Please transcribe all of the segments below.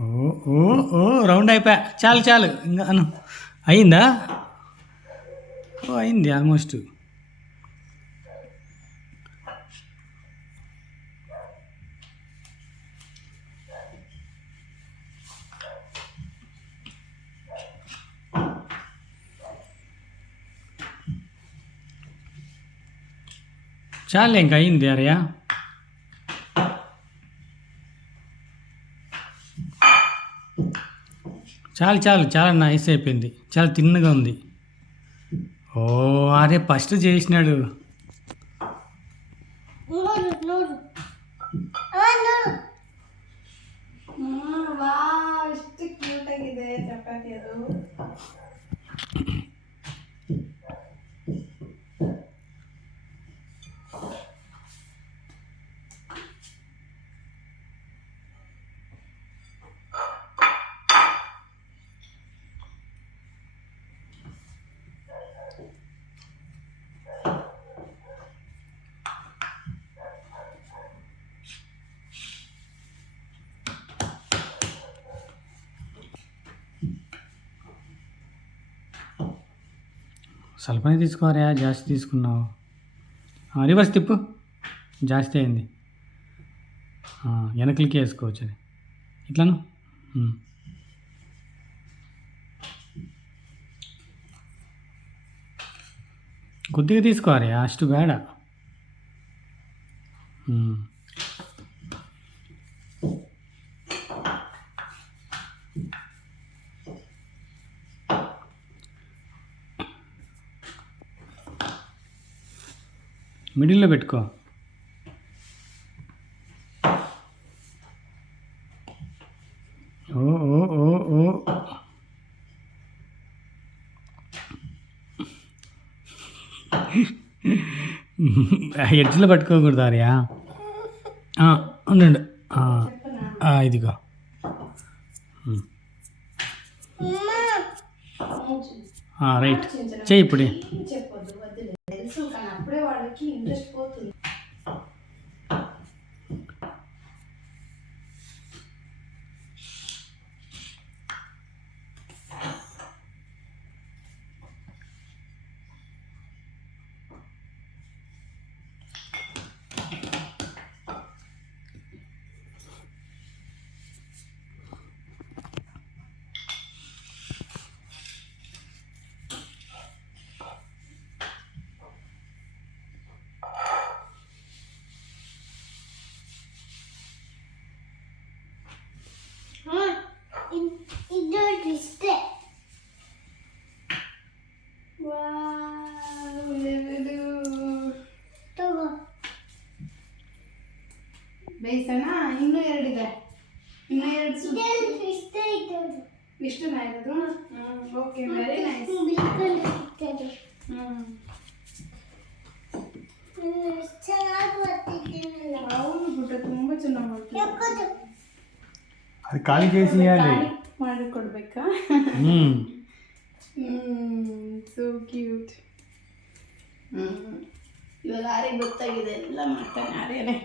ఓ ఓ ఓ రౌండ్ అయిపోయా. చాలు చాలు ఇంకా అను. అయిందా? ఓ అయింది ఆల్మోస్ట్. చాలు ఇంకా అయింది అరయ్య. చాలు చాలు చాలా నైస్ అయిపోయింది. చాలా తిన్నగా ఉంది. ఓ అరే ఫస్ట్ చేసినాడు. ಚಪಾತಿ ಅದು స్వల్పనే తీసుకోరా, జాస్తి తీసుకున్నావు. రివర్స్ తిప్పు. జాస్తి అయింది. వెనకలికి వేసుకోవచ్చు అది. ఇట్లాను కొద్దిగా తీసుకోవాలి, అಷ್ಟು ಬೇಡ. మిడిల్లో పెట్టుకో. ఓ ఓ ఓ ఓ ఎడ్జ్లో పట్టుకోకూడదు ఆర్యా. ఉండండి. ఇదిగో రైట్ చెయ్యి ఇప్పుడే. తెలుసు కానీ అప్పుడే వాళ్ళకి ఇంట్రెస్ట్ పోతుంది. ಬೇಯಿಸೋಣ. ಇನ್ನೂ ಎರಡಿದೆ. ಇನ್ನೂ ಎರಡು ಇಷ್ಟನಾ ಇರೋದು? Okay, very nice. అవును బుట్ట ತುಂಬ ಚೆನ್ನಾಗಿ ಮಾಡ್ತೀವಿ. అది ఖాళీ చేసి ಮಾಡಿ ಕೊಡ್ಬೇಕಾ? So cute. ಇವಾಗ ಆರಿಗೆ ಗೊತ್ತಾಗಿದೆ, ಎಲ್ಲ ಮಾಡ್ತಾನೆ ಆರ್ಯನೇ.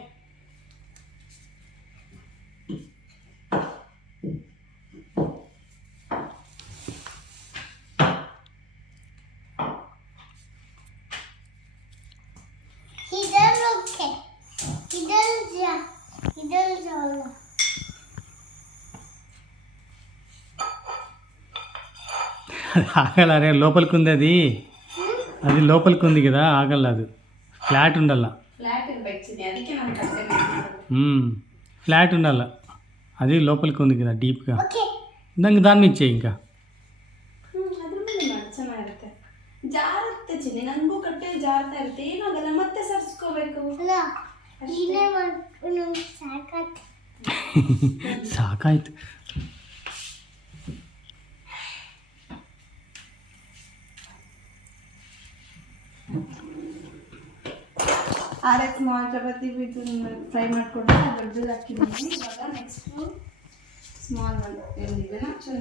ఆగలరే, లోపలికి ఉంది అది. అది లోపలికి ఉంది కదా, ఆగల. అది ఫ్లాట్ ఉండాల. ఫ్లాట్ ఉండాలి, అది లోపలికి ఉంది కదా డీప్గా, దాని మీద చేయి ఇంకా. ಅದ್ರ ಮೇಲೆ ಮಾಡು ಚೆನ್ನಾಗಿರುತ್ತೆ. ಜಾರುತ್ತೆ ಚಿನ್ನಿ, ನನಗೂ ಕಟ್ಟೆ ಜಾರ್ತಾ ಇರುತ್ತೆ, ಏನಾಗಲ್ಲ, ಮತ್ತೆ ಸರ್ಸ್ಕೋಬೇಕು. ಸಾಕಾಯ್ತು. ಆರಕ್ಕೆ ಸ್ಮಾಲ್ ಚಪಾತಿ ಬಿದ್ದು ಫ್ರೈ ಮಾಡಿಕೊಂಡು ದೊಡ್ಡದು ಹಾಕಿದ್ದೀನಿ. ಇವಾಗ ನೆಕ್ಸ್ಟು ಸ್ಮಾಲ್ ಒನ್ ಎಲ್ಲಿದೆ ಚಿನ್ನ